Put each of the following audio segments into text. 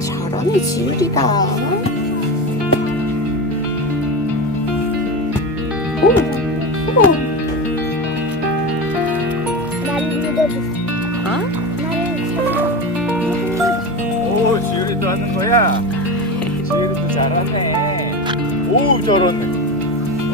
저런 지율이다. 오, 오, 나를 믿어줬어. 어? 나를 찾아. 오 지율이도 하는 거야? 지율이도 잘하네 오 잘하네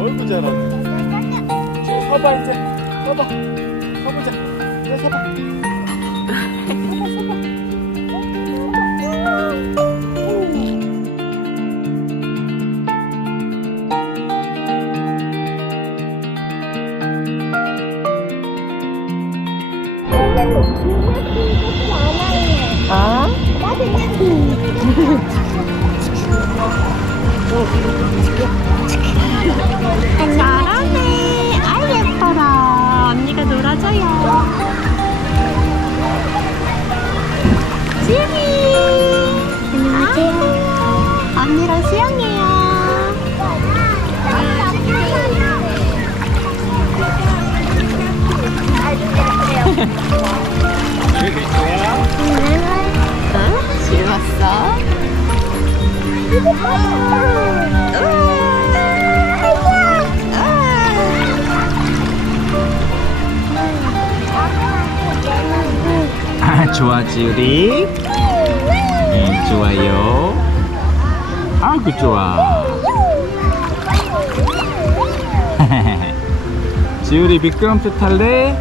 어이구 잘하네 서봐 이제. 서봐. 서보자. 이제 서봐. 아? 나그 좋아 지율이 응 좋아요. 아구 좋아. 지율이 미끄럼틀 탈래?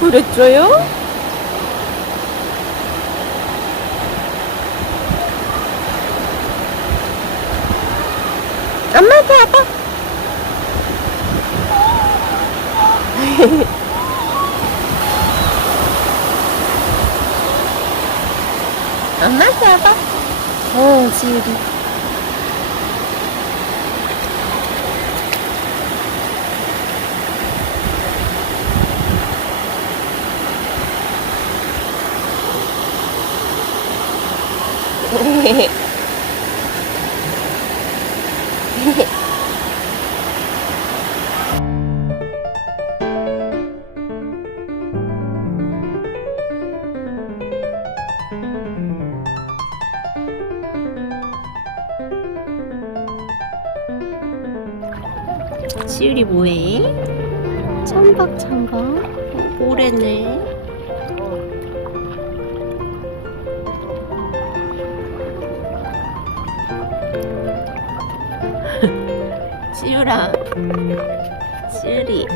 그랬죠요? 엄마한테 와봐. 엄마한테 와봐. 어, 지율이. 시율이 뭐해? 천박천박 모래네? 시율아 시율이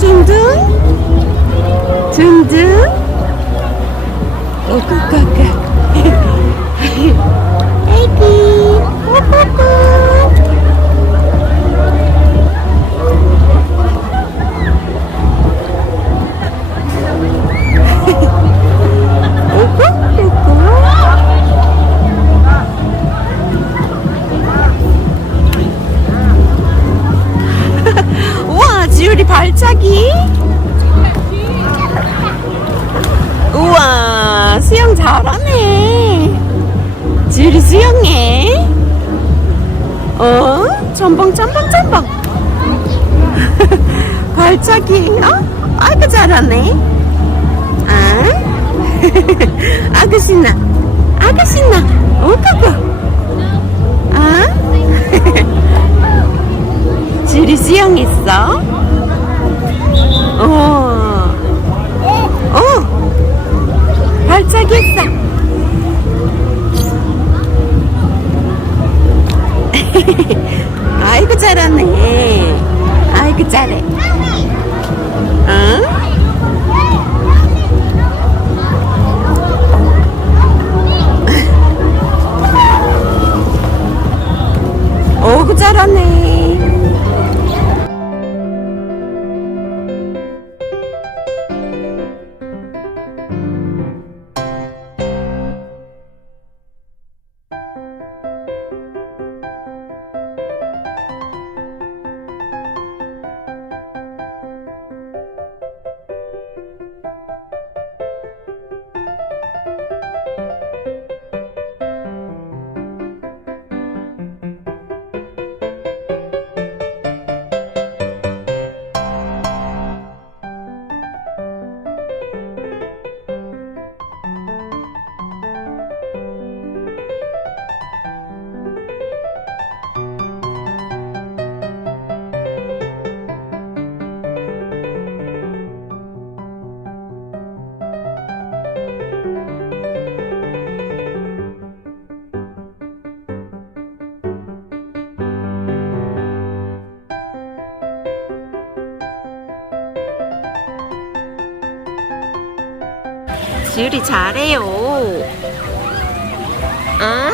둥둥 둥둥 오까까 잘하네 지율이 수영해. 어? 첨벙 첨벙 첨벙. 발차기. 어? 아이고 잘하네. 아? 아그 신나. 아그 신나. 오까까. 아? 지율이 수영했어? 어. 어. 어 지율이 잘해요. 어?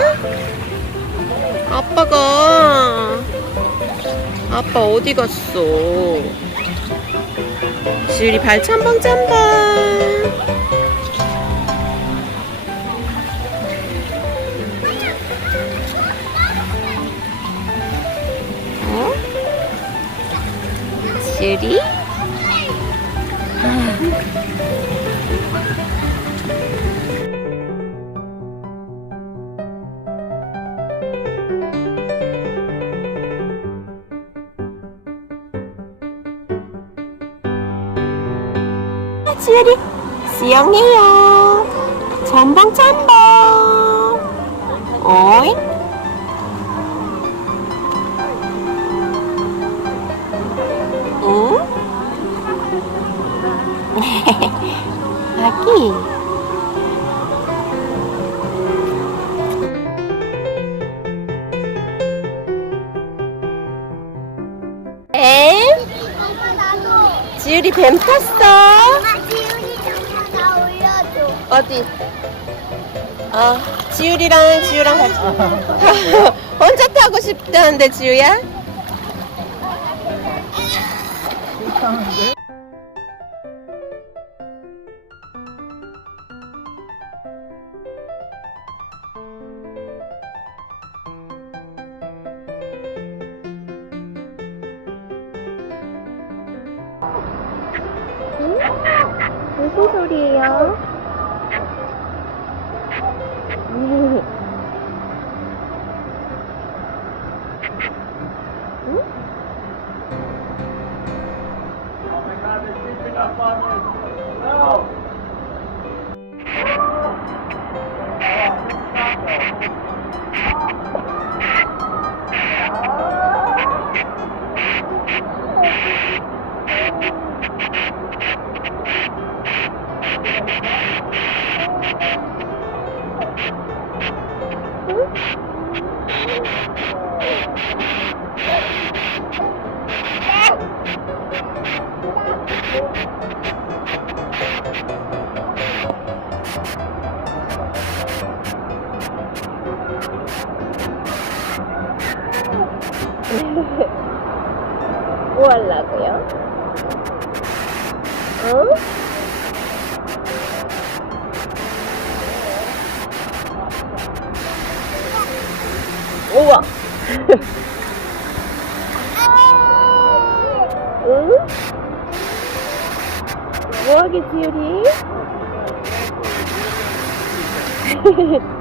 아빠가 아빠 어디 갔어? 지율이 발 첨벙 첨벙. 어? 지율이? 지율이 수영해요. 첨벙 첨벙. 어이? 응? 아기. 에? 지율이 뱀 탔어. 어디? 아, 지율이랑 지율랑 같이. 혼자 타고 싶다는데, 지율야? 무슨 소리예요? 뭐 하려고요? 어? 우와. 응? 뭐하게 지율이?